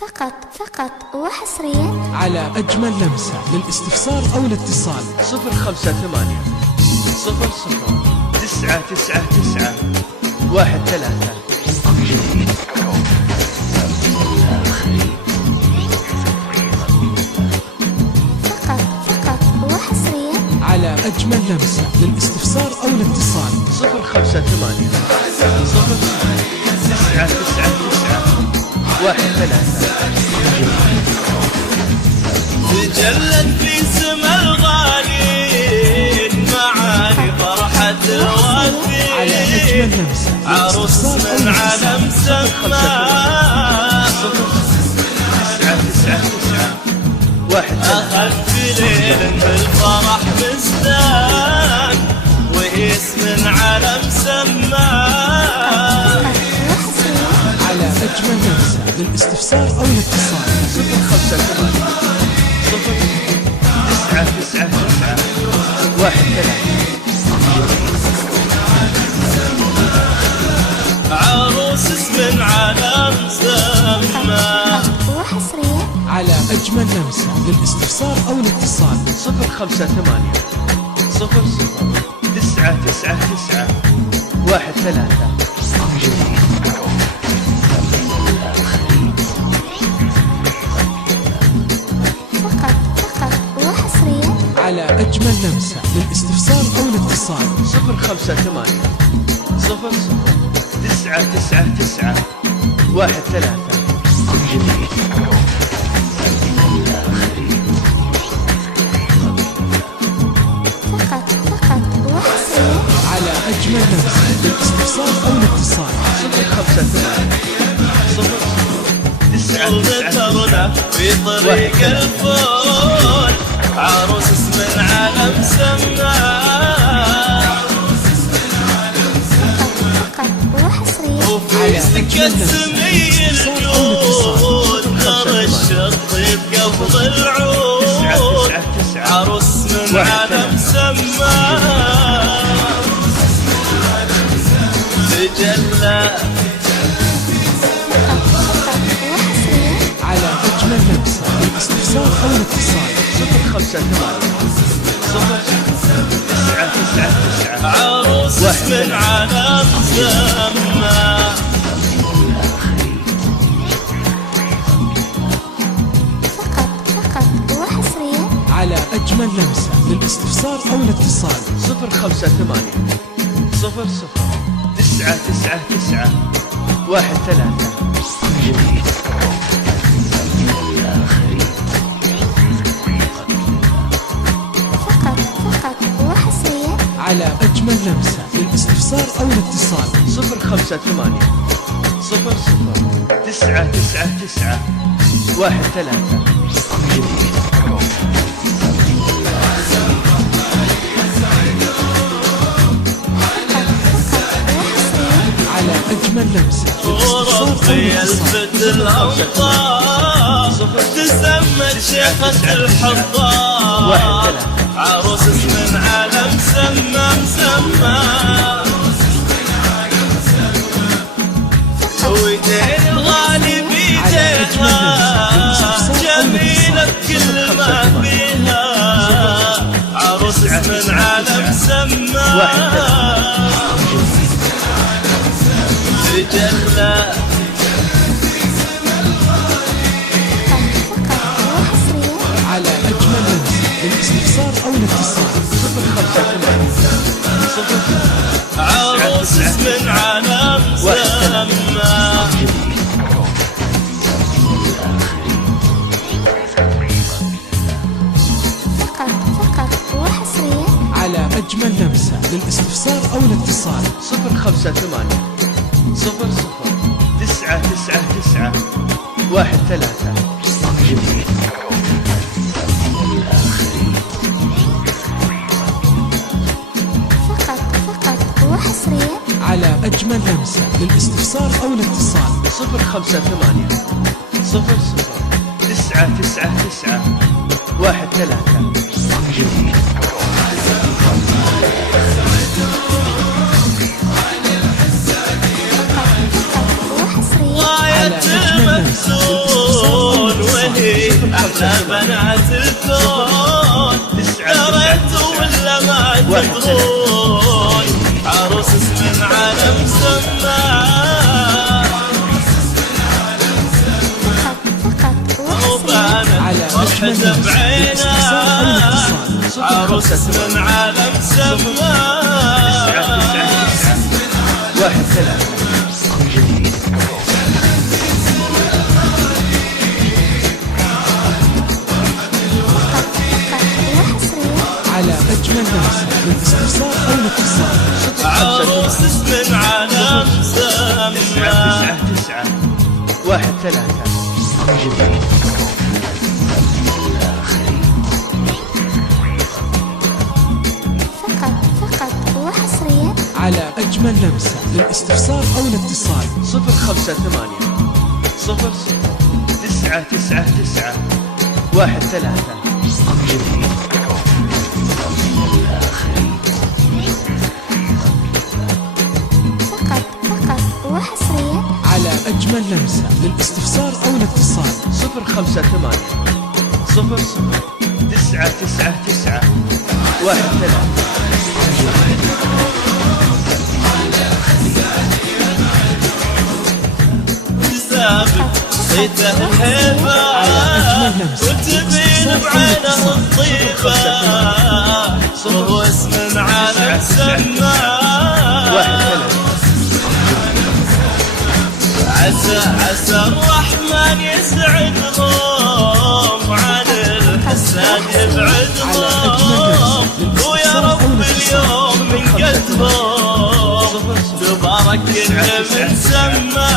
فقط وحصريا على أجمل لمسة. للاستفسار أو الاتصال 058 00 999 13. فقط وحصريا على أجمل لمسة. للاستفسار أو الاتصال 058 00 999 13. تجلت في سما الغالين معاني فرحة على أجمل الوافين لمسة. عروس من علم سماه أخذ في ليل بالفرح بستان وهيس من علم سماه على أجمل لمسة. للاستفسار أو الاتصال 058 00 999 13. عروس اسم علم سماه وحصريا على أجمل لمسة. للاستفسار أو الاتصال 058 00 999 13. فقط وحصريا على أجمل لمسة. للاستفسار أو الاتصال 058 00 999 13. فقط وحصريا على أجمل لمسة. للاستفسار أو الاتصال 058 00 ذكرنا 999 في طريق الفول عروس اسم علم سماه فقط وحصريا وفي سكة سمي الجود نرش الطيب قبل العود عروس من علم سماه تجلى وحصريا على أجمل لمسة. للاستفسار أو الاتصال 058 00 999 عروس من علم سماه فقط وحصريا على أجمل لمسة. للاستفسار أو الاتصال 058 00 999 13. فقط وحصريا على أجمل لمسة. للاستفسار أو الاتصال 058 00 999 13. وحصريا على أجمل لمسة. للاستفسار أو وربي الاتصال يلفت الأوطار تسمى شيخة الحضار عروس اسم علم مسمى ويدين الغالي بيديها جميلة بكل ما فيها عروس اسم علم مسمى تجلى وحصريا على أجمل لمسة. للاستفسار أو الاتصال 058 عروس اسم علم سماه فقط وحصريا على أجمل لمسة. للاستفسار أو الاتصال 058 00 999 13. فقط وحصريا على أجمل لمسة. للاستفسار أو الاتصال 058 00 999 13. وحصريا غاية المكسور بنات الكون دريتوا ولا ما تدرون عروس اسم على مسمى فقط على فرحة بعينه عروس اسم على مسمى 1 3 على أجمل لمسة للاستفسار أو الاتصال عروس اسم على مسمى 9 9 1 3 فقط وحصريا على أجمل لمسة للاستفسار أو الاتصال 0 5 8 0 9 9 9 1 3 فقط وحصريا على أجمل لمسة للاستفسار أو الاتصال 0 5 8 0 9 9 9 1 3 ثابت صيته الهيبة وتبين بعينه الطيبة صهو اسم على مسمى 1 عسى الرحمن يسعدهم عن الحساد يبعدهم ويا رب اليوم من قلبهم تبارك كل من سمى